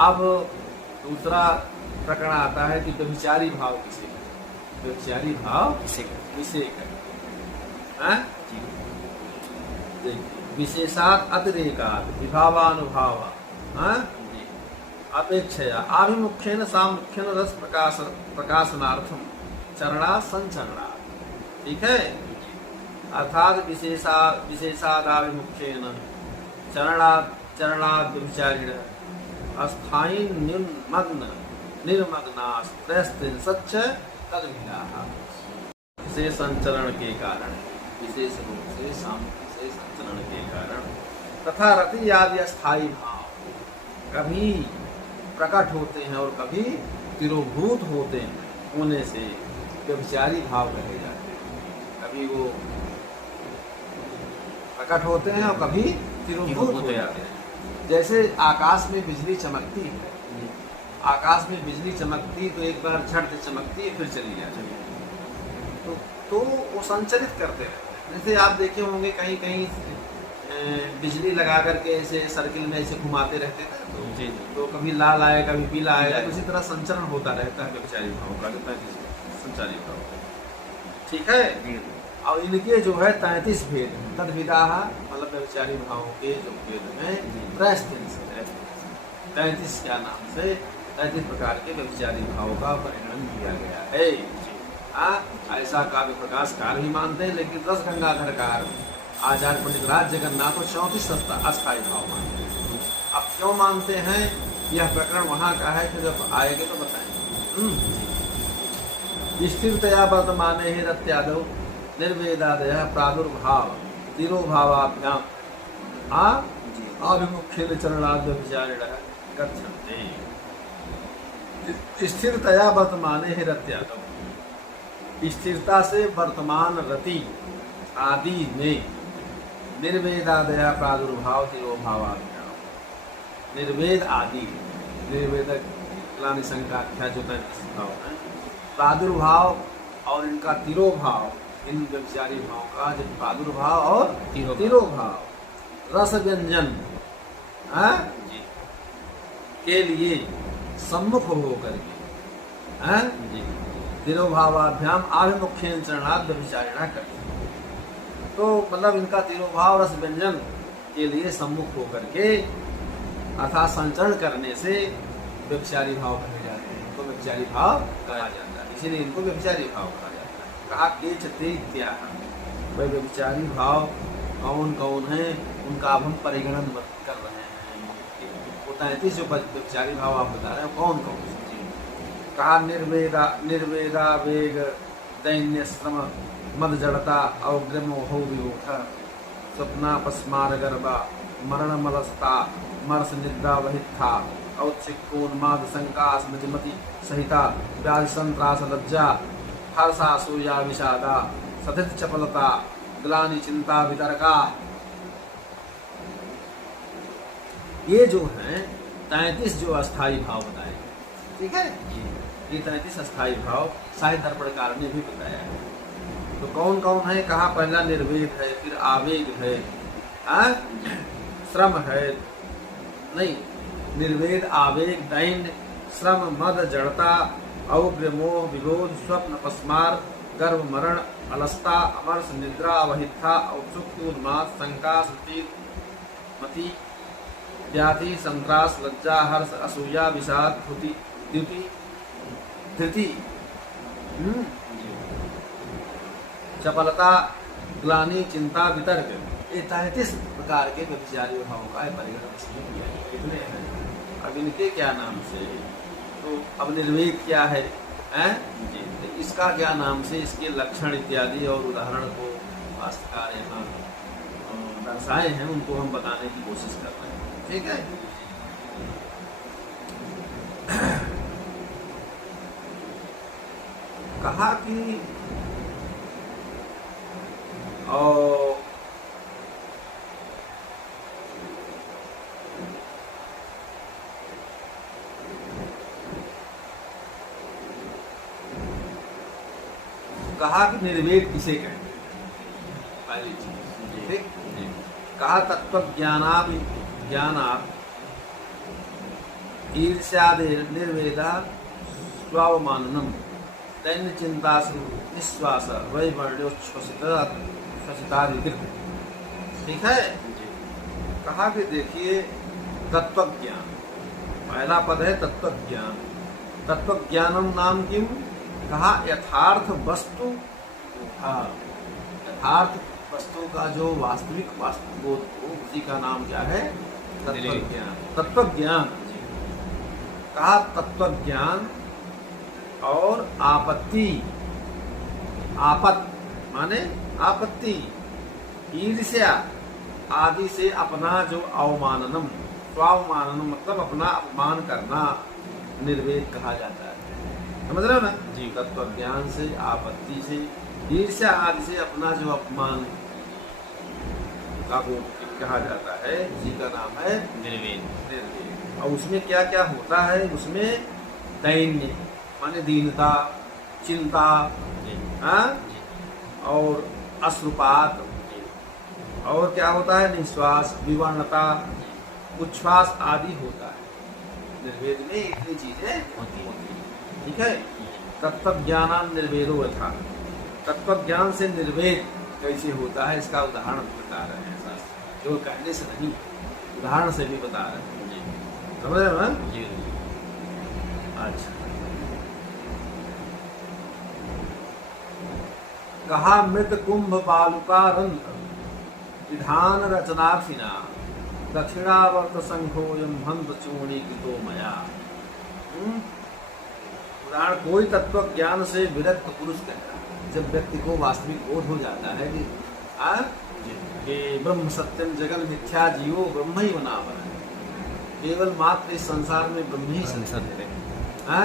अब दूसरा प्रकरण आता है कि व्यभिचारी भाव किसे कहते? व्यभिचारी भाव किसे कहते हैं? विशेषात अतिरेकात विभावानुभाव अपेक्षया आभिमुख्येन सामुख्येन रस प्रकाशनार्थम चरणा संचरणा। ठीक है, अर्थात विशेषादाभिमुख्येन चरणाद व्यभिचारिण अस्थायी निर्मग्नास्त्रयस्त्रिंशच्च तद्विदाः। से संचरण के कारण, विशेष रूप से सामुख्य से संचरण के कारण, तथा रति आदि अस्थायी भाव कभी प्रकट होते हैं और कभी तिरोभूत होते हैं होने से व्यभिचारी भाव कहे जाते हैं। कभी वो प्रकट होते हैं और कभी तिरोभूत हो जाते हैं। जैसे आकाश में बिजली चमकती है, आकाश में बिजली चमकती तो एक बार झट से चमकती है फिर चली जाती है, तो वो संचरित करते रहते हैं। जैसे आप देखे होंगे कहीं कहीं बिजली लगा करके ऐसे सर्किल में ऐसे घुमाते रहते थे, तो कभी लाल आए कभी पीला आएगा, तो इसी तरह संचरण होता रहता है व्यभिचारी भाव का, संचारी भाव। ठीक है, और इनके जो है 33 भेद तद्विदाः, मतलब व्यभिचारी भावों के जो भेद में 33 क्या नाम से 33 प्रकार के व्यभिचारी भाव का वर्णन किया गया है। ऐसा काव्य प्रकाशकार भी मानते हैं, लेकिन रस गंगाधरकार आचार्य पंडित राज जगन्नाथ को 34 अस्थायी भाव मानते हैं। अब क्यों मानते हैं, यह प्रकरण वहां का है, फिर जब आएंगे तो बताएंगे। स्थिरतया वर्तमाने ही रत्यादौ निर्वेदादय प्रादुर्भाव तिरोभावाभ्याम आभिमुख्येन चरणाद व्यभिचारिणः गच्छन्ति। स्थिरतया वर्तमाने ही रत्यादौ, स्थिरता से वर्तमान रति आदि में निर्वेदादया प्रादुर्भाव तिरोभावाभ्याम, निर्वेद आदि, निर्वेद लानी संख्या जो 33 भाव है, प्रादुर्भाव और इनका तिरोभाव, इन व्यभिचारी भाव का जो प्रादुर्भाव और तिरोभाव रस व्यंजन के लिए सम्मुख होकर के तिरोभावाभ्याम आभिमुख्येन चरणाद व्यभिचारिणः करते। तो मतलब इनका तिरोभाव रस व्यंजन के लिए सम्मुख होकर के अर्थात संचरण करने से व्यभिचारी भाव कहे जाते हैं, तो व्यभिचारी भाव कहा जाता है, इसीलिए इनको व्यभिचारी भाव कहा जाता है। कहा केचते इत्याह, वह व्यभिचारी भाव कौन कौन है उनका अब हम परिगणन कर रहे हैं। वो 33 जो व्यभिचारी भाव आप बता रहे हैं कौन कौन से? कहा निर्वेदा वेग दैन्य श्रम मद जड़ता अवग्रमोहो विमोह स्वप्नापस्मार गर्भा मरण मलस्ता मर्ष निद्रा वहित्था औत्सिकोन्माद शंका स्मृतिमति सहिता व्याधि संत्रास लज्जा हर्षा सूया विषादा सतित चपलता ग्लानि चिंता वितर्का। ये जो है 33 जो अस्थायी भाव बताए, ठीक है, ये 33 अस्थायी भाव साहित्य दर्पणकार ने भी बताया है। तो कौन कौन है? कहा पहला निर्वेद है, फिर आवेग है, श्रम है, नहीं निर्वेद आवेग दैन्य श्रम मद जड़ता औग्र मोह विरोध स्वप्न पस्मार गर्भ मरण अलस्ता अमर्ष निद्रा अवहित्था औत्सुक उन्माद शंका स्मृति मति व्याधि संत्रास लज्जा हर्ष असूया विषाद धृति चपलता ग्लानि चिंता वितर्क। ये 33 प्रकार के व्यभिचारी भावों का परिगणन किया है। कितने हैं? अब इनके क्या नाम से? तो अब निर्वेद क्या है, तो इसका क्या नाम से, इसके लक्षण इत्यादि और उदाहरण को भाष्यकार यहाँ दर्शाए हैं, उनको हम बताने की कोशिश कर रहे हैं। ठीक है, कहा कि निर्वेद किसे कहते हैं? पहली चीज, ठीक। कहा तत्व ज्ञानात् ईर्ष्यादि निर्वेदा स्वावमाननम दैन्य चिंतासु निश्वास वैवर्ण्योच्छ्वसितादि। ठीक है। कहा कि देखिए तत्वज्ञान, पहला पद है तत्वज्ञान। तत्वज्ञानम नाम किम? कहा यथार्थ वस्तु, यथार्थ वस्तु का जो वास्तविक वास्तुबोध हो उसी का नाम क्या है? तत्वज्ञान। तत्वज्ञान कहा तत्वज्ञान और आपत्ति, आपत माने आपत्ति, ईर्ष्या आदि से अपना जो अवमाननम, स्वावमाननम मतलब अपना अपमान करना, निर्वेद कहा जाता है। समझ रहे हो ना जी? तत्वज्ञान से, आपत्ति से, ईर्ष्या आदि से अपना जो अपमान का वो कहा जाता है, उसी का नाम है निर्वेद। निर्वेद। और उसमें क्या क्या होता है? उसमें दैन्य माने दीनता, चिंता, और अश्रुपात, और क्या होता है? निश्वास, विवर्णता, उच्छ्वास आदि होता है। निर्वेद में इतनी चीजें होती हैं। ठीक है। तत्वज्ञानान निर्वेदो यथा, तत्वज्ञान से निर्वेद कैसे होता है इसका उदाहरण बता रहे हैं शास्त्र, जो कहने से नहीं उदाहरण से भी बता रहे हैं। समझ रहे हो ना? अच्छा, कहा मृत कुंभ बालुका रंध्र विधान रचनार्थिना दक्षिणावर्त संघोयम हंत चूणी कृतो मया। उदाहरण, कोई तत्व ज्ञान से विरक्त पुरुष कहता है, जब व्यक्ति को वास्तविक बोध हो जाता है कि ब्रह्म सत्यम जगन मिथ्या जीवो ब्रह्म ही बनावर है, केवल मात्र इस संसार में ब्रह्म ही सत्य है,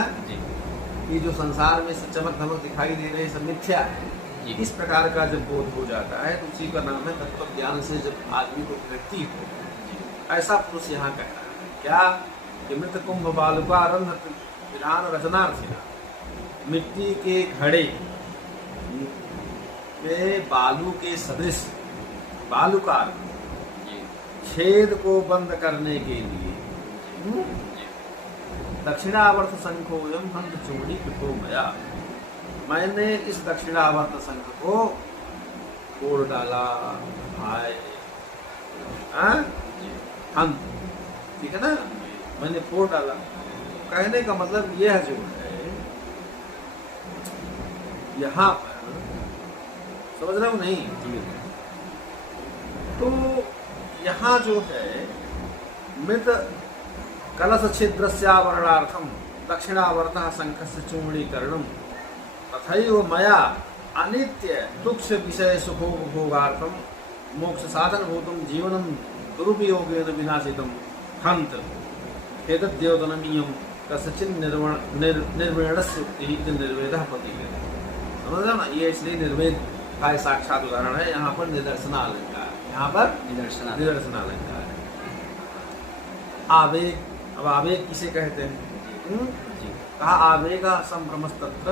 ये जो संसार में चमक धमक दिखाई दे रहे सब मिथ्या है, इस प्रकार का जब बोध हो जाता है तो उसी का नाम है तत्व ज्ञान से जब आदमी को व्यक्ति हो। ऐसा पुरुष यहाँ कहता है क्या कि मृत कुंभ बालुका रंध्र विधान रचनार्थिना, मिट्टी के घड़े में बालू के सदृश बालुका छेद को बंद करने के लिए दक्षिणावर्त शंखोयम हंत चूड़ी कृतो मया, मैंने इस दक्षिणावर्त शंख को तोड़ डाला। हंत, ठीक है ना, मैंने फोड़ डाला। कहने का मतलब यह जो है यहाँ पर, समझ रहे हो नहीं? तो यहाँ जो है मृत कलश छिद्रस्यावरणार्थम दक्षिणावर्तः शंखस्य चूर्णीकरणम तथैव मया अनित्य तुक्ष विषय सुखोपभोगार्थम मोक्ष साधन भूतम जीवनम दुरुपयोगेन विनाशितम हंत एतद्योतनमीयम कस्यचिन् निर्वेणस्य उक्तिः निर्वेदः पतिः। समझ रहे हो ना? ये इसलिए निर्वेद का साक्षात उदाहरण है। यहाँ पर निदर्शनालंकार, यहाँ पर निदर्शनालंकार है। आवेग, अब आवेग किसे कहते हैं? कहा आवेगा संभ्रमस्तत्र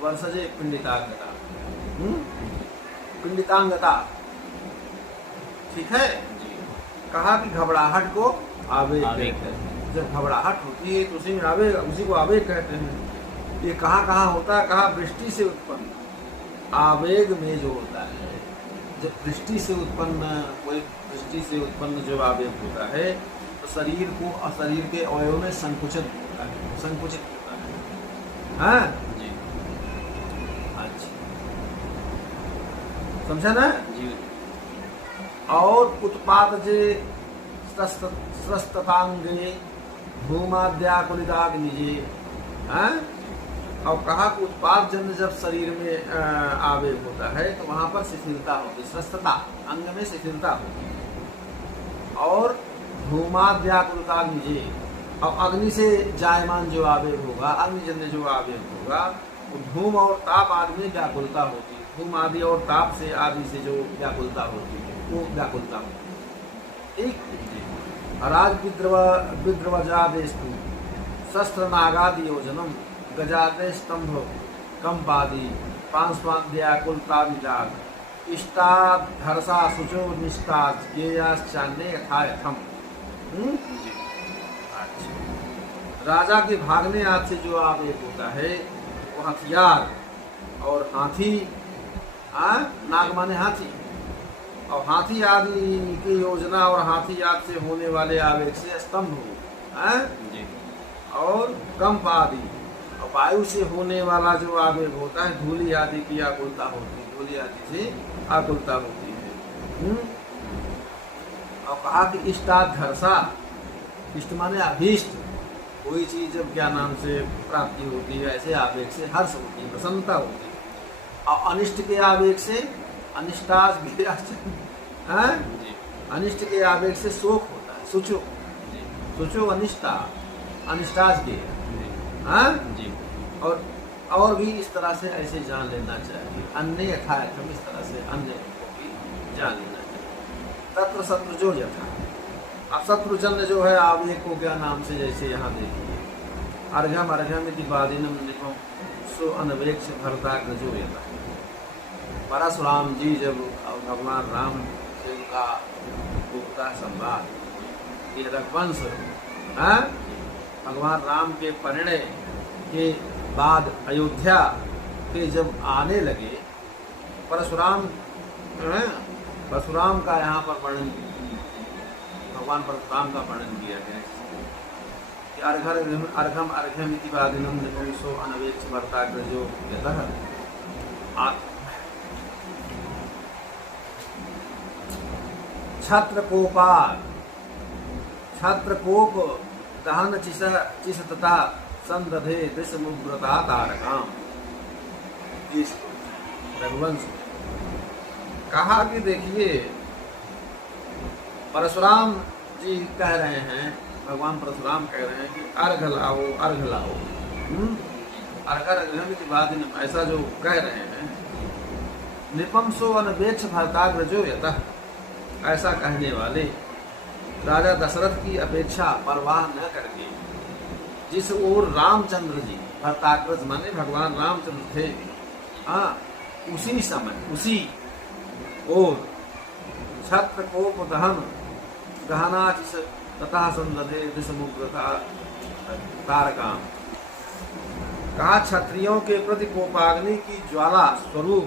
वर्षजे पिंडितांगता। पिंडितांगता, ठीक है। कहा कि घबराहट को आवेग कहते हैं। जब घबराहट होती है तो उसी में आवेग, उसी को आवेग कहते हैं। ये कहाँ होता है? कहा वृष्टि से उत्पन्न आवेग में जो होता है, जब वृष्टि से उत्पन्न कोई वृष्टि से उत्पन्न जो आवेग होता है तो शरीर को और शरीर के अवयव में संकुचित होता है, संकुचित होता है। हाँ जी, अच्छा समझा ना जी। और उत्पाद जे स्रस्ततांगे भूमाद्याकुलिदाग्निजे। हाँ, और कहा कि उत्पाद जन्य जब शरीर में आवेग होता है तो वहां पर शिथिलता होती है, स्वस्थता, अंग में शिथिलता होती है। और धूमाद्याकुलिदाग्निजे, और अग्नि से जायमान जो आवेग होगा, अग्निजन्य जो आवेग होगा, वो धूम और ताप आदि में व्याकुलता होती है। धूम आदि और ताप से आदि से जो व्याकुलता होती है वो व्याकुलता होती है। एक राज विद्रवजादेस्तु शस्त्र नागादि योजनम गजादे स्तंभ कंपादि पांचवाद्याकुलतादिजात इष्टाधर्षा शुचो निष्ठात गेयाश्चान्य यथा यथम। राजा के भागने आदि से जो आवेग होता है वो हथियार और हाथी, नाग माने हाथी, और हाथी आदि की योजना और हाथी आदि से होने वाले आवेग से स्तंभ हो, और कंप आदि, और वायु से होने वाला जो आवेग होता है धूलि आदि की आकुलता होती है, धूलि आदि से आकुलता होती है। और कहा कि इष्टाधर्षा, इष्ट माने अभीष्ट, कोई चीज जब क्या नाम से प्राप्ति होती है ऐसे आवेग से हर्ष होती है, प्रसन्नता होती है। और अनिष्ट के आवेग से अनिष्टाज भी अनिष्ट के आवेग से शोक होता है, सोचो सोचो अनिष्टा, अनिष्टाज के और भी इस तरह से ऐसे जान लेना चाहिए। अन्य यथार्थम, इस तरह से अन्य को भी जान लेना चाहिए। तत्र शत्रु जो यथा, अब शत्रुजन्य जो है आवेग को क्या नाम से, जैसे यहाँ देखिए अर्घम अर्घम इति बादिनम निपम सो अनवेक्ष भरताग्रजो यथा। परशुराम जी जब भगवान राम से उनका होता संवाद, ये रघुवंश भगवान राम के परिणय के बाद अयोध्या के जब आने लगे, परशुराम का यहाँ पर वर्णन, भगवान परशुराम का वर्णन किया गया कि अर्घम अर्घम इति बादिनम निपुंसो अनवेक्ष भरताग्रजो यतः। छत्रकोप दहन चिसतता संदधे दृश्यमुग्रता तारकाम। रघुवंश कहा कि देखिए परशुराम जी कह रहे हैं, भगवान परशुराम कह रहे हैं कि अर्घ लाओ अर्घ लाओ, अर्घ की बात ऐसा जो कह रहे हैं, निपमसो अनवेक्ष भरताग्रजो यतः, ऐसा कहने वाले राजा दशरथ की अपेक्षा परवाह न करके जिस ओर रामचंद्र जी, भरताग्रज माने भगवान रामचंद्र थे, उसी समय उसी ओर छत्रकोप दहन गहना तथा संदधे दिशमुग्रता तारकाम। कहा क्षत्रियों के प्रति कोपाग्नि की ज्वाला स्वरूप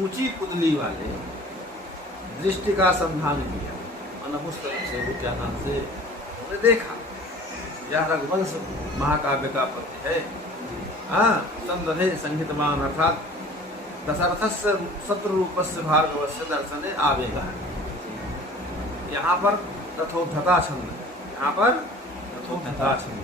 ऊंची पुतली वाले दृष्टि का संधान किया, मतलब उस तरह से वो क्या नाम से उन्हें देखा। यह रघुवंश महाकाव्य का पद्य है। संदधे संहितमान अर्थात दशरथस्य शत्रुरूपस्य भार्गवस्य दर्शने आवेगा। यहाँ पर तथोद्धता छंद, यहाँ पर तथोद्धता छंद